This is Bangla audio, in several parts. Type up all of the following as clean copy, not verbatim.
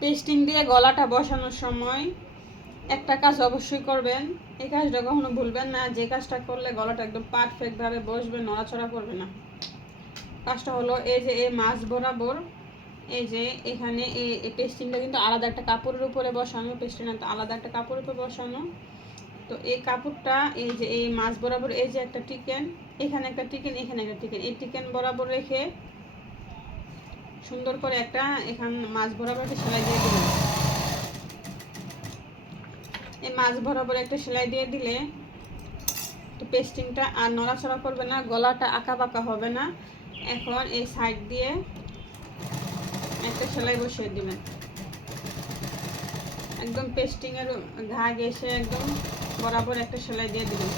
পেস্টিং দিয়ে গলাটা বসানোর সময় একটা কাজ অবশ্যই করবেন, এই কাজটা কখনো ভুলবেন না, যে কাজটা করলে গলাটা একদম পারফেক্টভাবে বসবে, নড়াচড়া করবে না। কাজটা হলো এই যে এই মাছ বরাবর এই যে এখানে এই পেস্টিংটা কিন্তু আলাদা একটা কাপড়ের উপরে বসানো, পেস্টিংটা আলাদা একটা কাপড়ের উপরে বসানো। তো এই কাপড়টা এই যে এই মাছ বরাবর এই যে একটা টিকেন, এখানে একটা টিকেন, এখানে একটা টিকেন, এই টিকেন বরাবর রেখে সুন্দর করে একটা এখানে মাছ বরাবর একটা সেলাই দিয়ে দিবেন। এই মাছ বরাবর একটা সেলাই দিয়ে দিলে তো পেস্টিংটা আর নড়াচড়া করবে না, গলাটা আঁকা বাঁকা হবে না। এখন এই সাইড দিয়ে একটা সেলাই বসিয়ে দিবেন, একদম পেস্টিংয়ের ঘা ঘেঁষে একদম বরাবর একটা সেলাই দিয়ে দিবেন।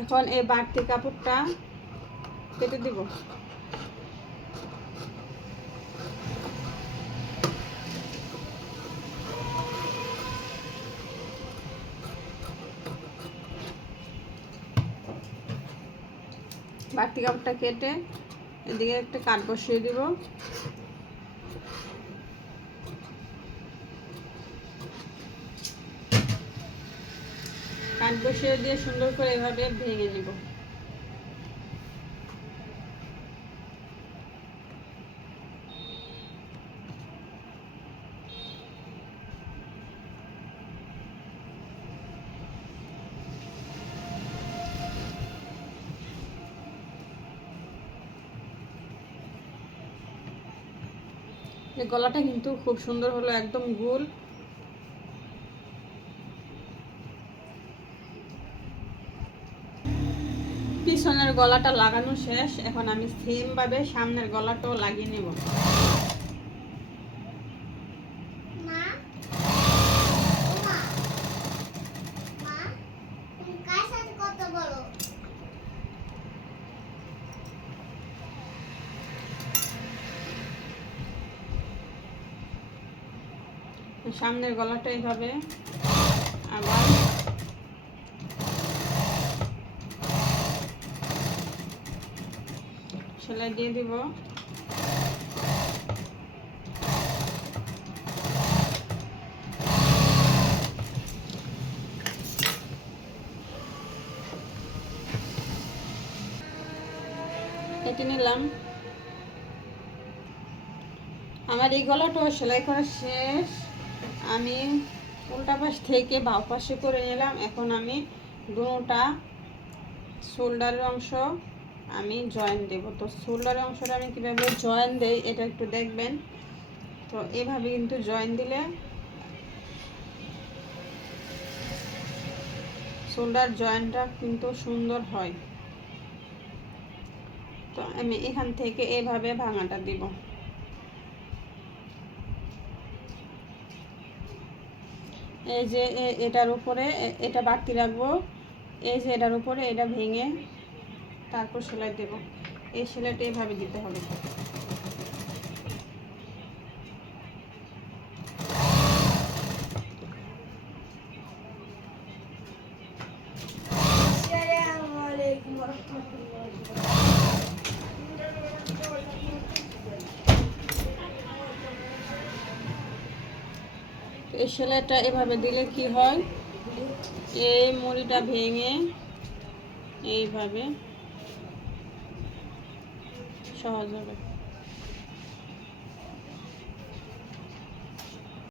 এখন এই বাড়তি কাপড়টা কেটে দিব। বাড়তি কাপড়টা কেটে এদিকে একটা কাট বসিয়ে দিব। কাট বসিয়ে দিয়ে সুন্দর করে এভাবে ভেঙে নিব। গলাটা কিন্তু খুব সুন্দর হলো, একদম গোল। পিছনের গলাটা লাগানো শেষ, এখন আমি সেম ভাবে সামনের গলাটাও লাগিয়ে নেব। সামনের গলাটা এইভাবে আবার সেলাই দিয়ে দিব। কেটে নিলাম। আমার এই গলাটাও সেলাই করা শেষ, আমি উল্টা পাশ থেকে বাঁ পাশে করে নিলাম। এখন আমি দুটা শোল্ডারের অংশ আমি জয়েন দেব। তো শোল্ডারের অংশটা আমি কীভাবে জয়েন দেই এটা একটু দেখবেন। তো এভাবে কিন্তু জয়েন দিলে শোল্ডার জয়েন্টটা কিন্তু সুন্দর হয়। তো আমি এখান থেকে এভাবে ভাঙাটা দিব। এই যে এটার উপরে এটা বাড়তি রাখবো, এই যে এটার উপরে এটা ভেঙে তারপর সেলাই দেব। এই সেলাইটা এভাবে দিতে হবে। এই সেলাইটা এভাবে দিলে কি হয়, এই মুড়িটা ভেঙে এইভাবে সহজ হবে।